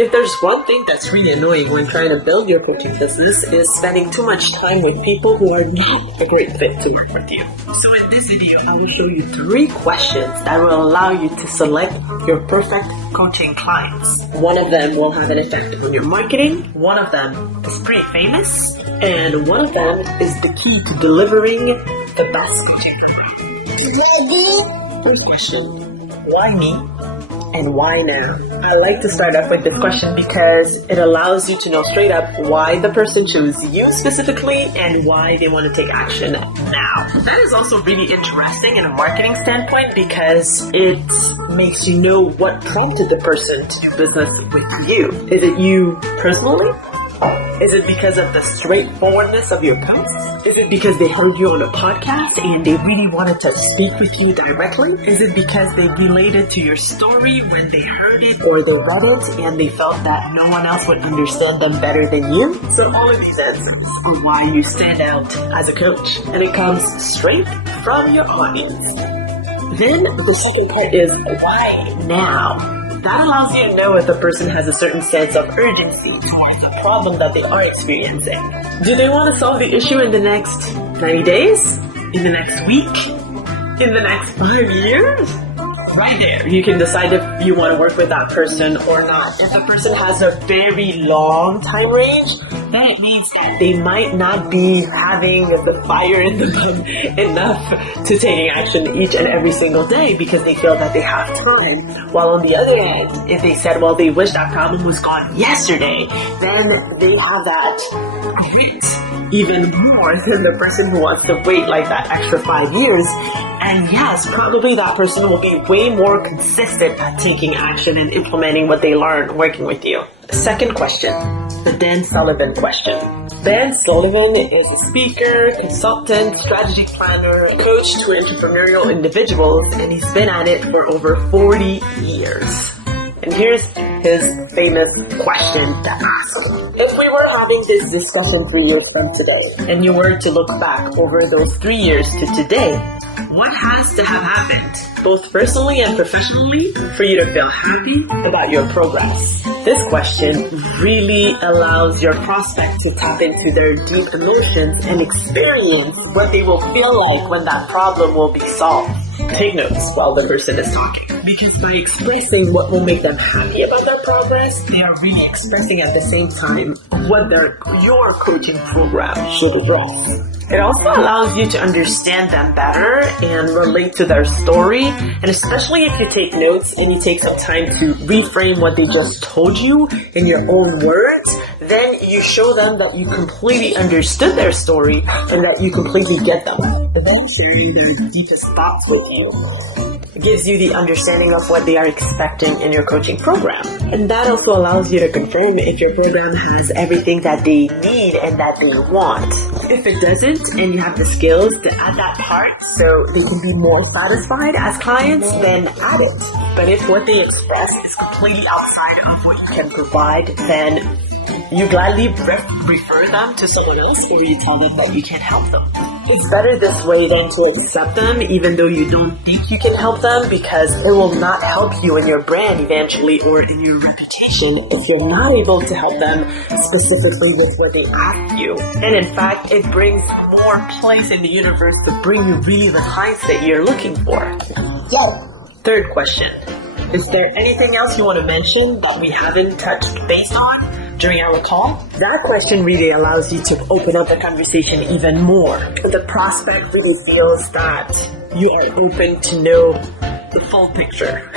If there's one thing that's really annoying when trying to build your coaching business is spending too much time with people who are not a great fit to work with you. So in this video, I will show you 3 questions that will allow you to select your perfect coaching clients. One of them will have an effect on your marketing, one of them is pretty famous, and one of them is the key to delivering the best coaching client. First question, why me? And why now? I like to start off with this question because it allows you to know straight up why the person chose you specifically and why they want to take action now. That is also really interesting in a marketing standpoint because it makes you know what prompted the person to do business with you. Is it you personally? Is it because of the straightforwardness of your posts? Is it because they heard you on a podcast and they really wanted to speak with you directly? Is it because they related to your story when they heard it or they read it and they felt that no one else would understand them better than you? So all of these answers are why you stand out as a coach, and it comes straight from your audience. Then the second part is why now? That allows you to know if the person has a certain sense of urgency towards the problem that they are experiencing. Do they want to solve the issue in the next 90 days? In the next week? In the next 5 years? Right there, you can decide if you want to work with that person or not. If the person has a very long time range, then it means that they might not be having the fire in them enough to taking action each and every single day because they feel that they have time. While on the other hand, if they said, well, they wish that problem was gone yesterday, then they have that grit even more than the person who wants to wait like that extra 5 years. And yes, probably that person will be way more consistent at taking action and implementing what they learn working with you. Second question, the Dan Sullivan question. Dan Sullivan is a speaker, consultant, strategy planner, coach to entrepreneurial individuals, and he's been at it for over 40 years. And here's his famous question to ask. If we were having this discussion 3 years from today, and you were to look back over those 3 years to today, what has to have happened, both personally and professionally, for you to feel happy about your progress? This question really allows your prospect to tap into their deep emotions and experience what they will feel like when that problem will be solved. Take notes while the person is talking, because by expressing what will make them happy about their progress, they are really expressing at the same time what your coaching program should address. It also allows you to understand them better and relate to their story, and especially if you take notes and you take some time to reframe what they just told you in your own words, then you show them that you completely understood their story and that you completely get them. And then sharing their deepest thoughts with you gives you the understanding of what they are expecting in your coaching program. And that also allows you to confirm if your program has everything that they need and that they want. If it doesn't, and you have the skills to add that part so they can be more satisfied as clients, then add it. But if what they express is completely outside of what you can provide, then you gladly refer them to someone else, or you tell them that you can't help them. It's better this way than to accept them even though you don't think you can help them, because it will not help you in your brand eventually or in your reputation if you're not able to help them specifically with what they ask you. And in fact, it brings more place in the universe to bring you really the clients that you're looking for. Third question. Is there anything else you want to mention that we haven't touched base on during our call? That question really allows you to open up the conversation even more. The prospect really feels that you are open to know the full picture.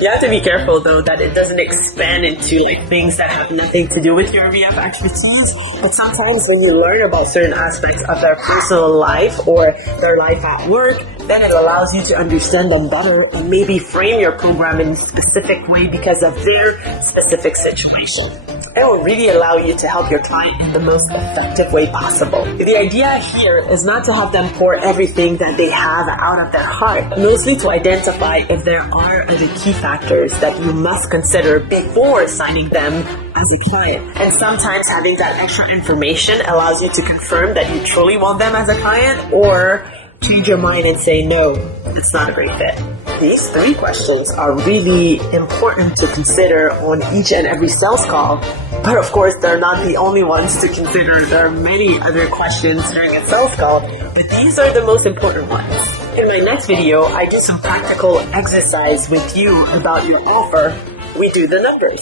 You have to be careful though that it doesn't expand into like things that have nothing to do with your area of expertise. But sometimes when you learn about certain aspects of their personal life or their life at work, then it allows you to understand them better and maybe frame your program in a specific way because of their specific situation. It will really allow you to help your client in the most effective way possible. The idea here is not to have them pour everything that they have out of their heart, mostly to identify if there are other key factors that you must consider before signing them as a client. And sometimes having that extra information allows you to confirm that you truly want them as a client, or change your mind and say, no, it's not a great fit. These 3 questions are really important to consider on each and every sales call. But of course, they're not the only ones to consider. There are many other questions during a sales call, but these are the most important ones. In my next video, I do some practical exercise with you about your offer. We do the numbers.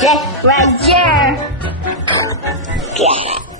Check right here. Yeah.